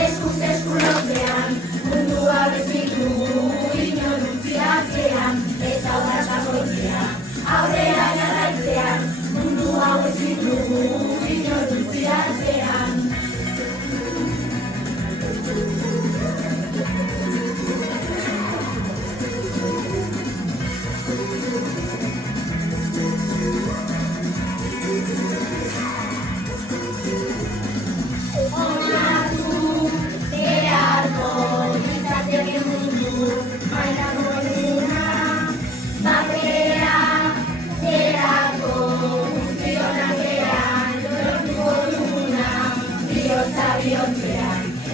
Eskuz eskulozean, mundua bezitu inor utziatzean, eta urrats bakoitzean, aurrera jarraitzean, mundua bezitu inor utziatzean.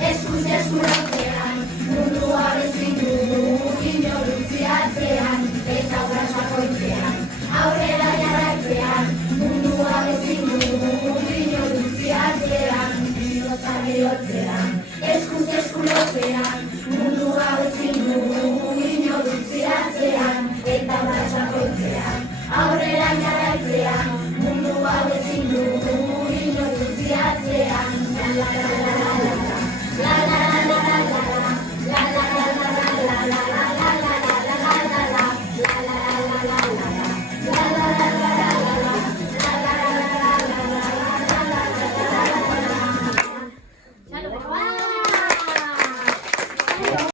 Eskuz eskulozean, mundua bezitu inor utziatzean, eta urrats bakoitzean, aurrera jarraitzean, mundua bezitu inor utziatzean, bihotza bihotzean. Eskuz eskulozean, mundua bezitu inor utziatzean, eta urrats bakoitzean, aurrera jarraitzean, mundua bezitu inor utziatzean. La la la la la la la la.